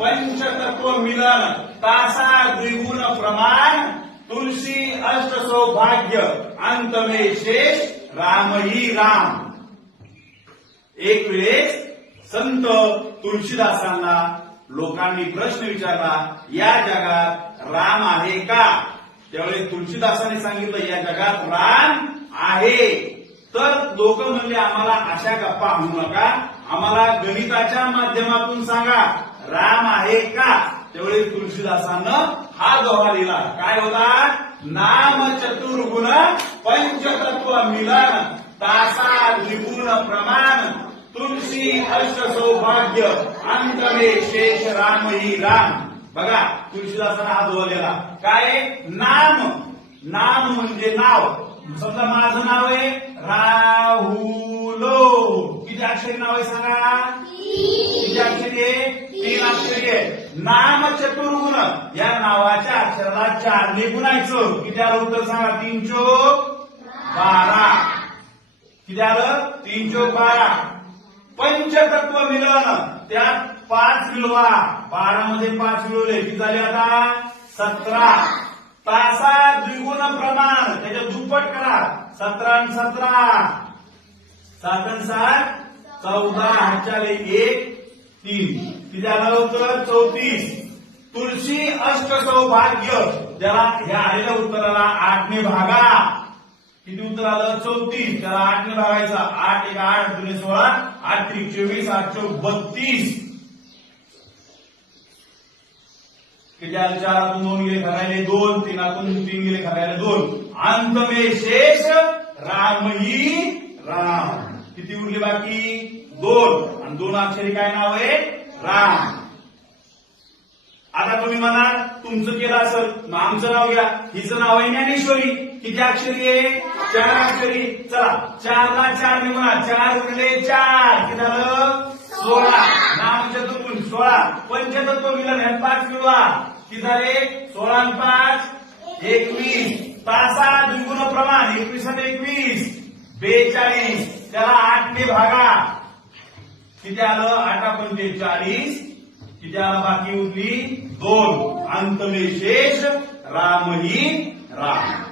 पंचतत्व मिलन तासा द्विगुण प्रमाण तुलसी अष्ट सौभाग्य अंत में शेष रामही राम. एक वेळेस संत तुळशीदासांना लोकांनी प्रश्न विचारला या जगात राम आहे का? त्यावेळी तुळशीदासांनी सांगितलं या जगात राम आहे. तर लोक म्हणजे आम्हाला अशा गप्पा आणू नका. आम्हाला गणिताच्या माध्यमातून सांगा राम आहे का? त्यावेळी तुलसीदासानं हा दोहा लिहिला काय होता? नाम चतुर्गुण पंचतत्व मिलन तासा द्विगुण प्रमाण तुलसी अष्ट सौभाग्य अंतमे शेष राम ही राम बघा तुलसीदासानं हा दोहा लिहिला काय? नाम. नाम म्हणजे नाव. समजा माझं नाव आहे राहुलो. किती अक्षरी नाव आहे सांगा? किती अक्षरी आहे? तीन अक्षरी आहे. नाम चतुर्गुण. या नावाच्या अक्षराला चार गुणायचं. किती आलं उत्तर सांगा? तीन चोक बारा. किती आलं? तीन चोक बारा. पंचतत्व मिलन. त्यात पाच विलवा. बारा मध्ये पाच मिळवले किती झाले आता? सतरा. तासा द्विगुण प्रमाण. त्याच्या दुप्पट करा. सतरा आणि सतरा. सात आणि सात चौदा. ह्याच्याले एक तीन. किती आलं उत्तर? चौतीस. तुळशी अष्ट सौभाग्य ज्याला ह्या आलेल्या उत्तराला आठने भागा. किती उत्तर आलं? चौतीस. त्याला आठने भागायचं. आठ एक आठ दुने सोळा. आठ त्रिक चोवीस आठ बत्तीस. किती आलं चारातून दोन गेले खरायले दोन तीनातून तीन गेले खरायले दोन अंत में शेष राम ही राम किती उरले बाकी दोन आणि दोन अक्षरी काय नाव आहे? राम. आता तुम्ही म्हणाल तुमचं केलं असेल मग आमचं नाव घ्या. हिचं नाव आहे ज्ञानेश्वरी. किती अक्षरी आहे? चार अक्षरी. चला चारला चार म्हणा चार उरले चार. किती झालं? सोळा. नाम चतुर्गुण सोळा. पंचतत्व मिलन हे पाच किंवा किती झाले सोळा पाच एकवीस. तासा द्विगुण प्रमाण एकवीस आणि एकवीस. बेचाळीस. त्याला आठ ने भागा. किती आलं? आठा पंचेचाळीस किती आलं? बाकी उरली दोन. अंतमे शेष रामही राम.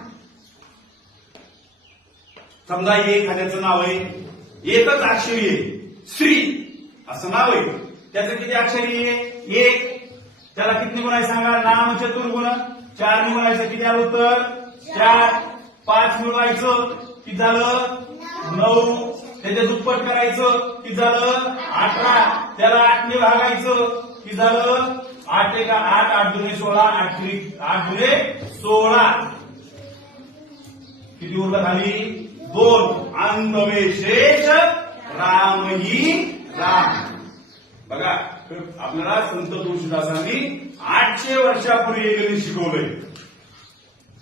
समजा एखाद्याचं नाव आहे. एकच अक्षरी आहे. श्री. असं नाव आहे. त्याचं किती अक्षरी आहे? एक. त्याला किती गुण आहे सांगा? नाम चतुर्गुण चार निवडायचं किती आलं तर चार. पाच मिळवायचं किती झालं? नऊ. त्याच्या दुप्पट करायचं किती झालं? अठरा. त्याला आठने भागायचं किती झालं? आठ एका आठ आठ दुने सोळा आठ आठ दुने सोळा. किती उरलं खाली? दोन. अंतमे शेष रामही राम. बघा. आपल्याला संत तुळशीदासांनी आठशे वर्षापूर्वी हे गणित शिकवलंय.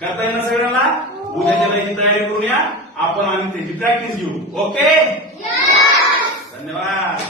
करता येईल ना सगळ्यांना? उद्याच्या त्याची तयारी करून या आपण आणि त्याची प्रॅक्टिस घेऊ. ओके धन्यवाद.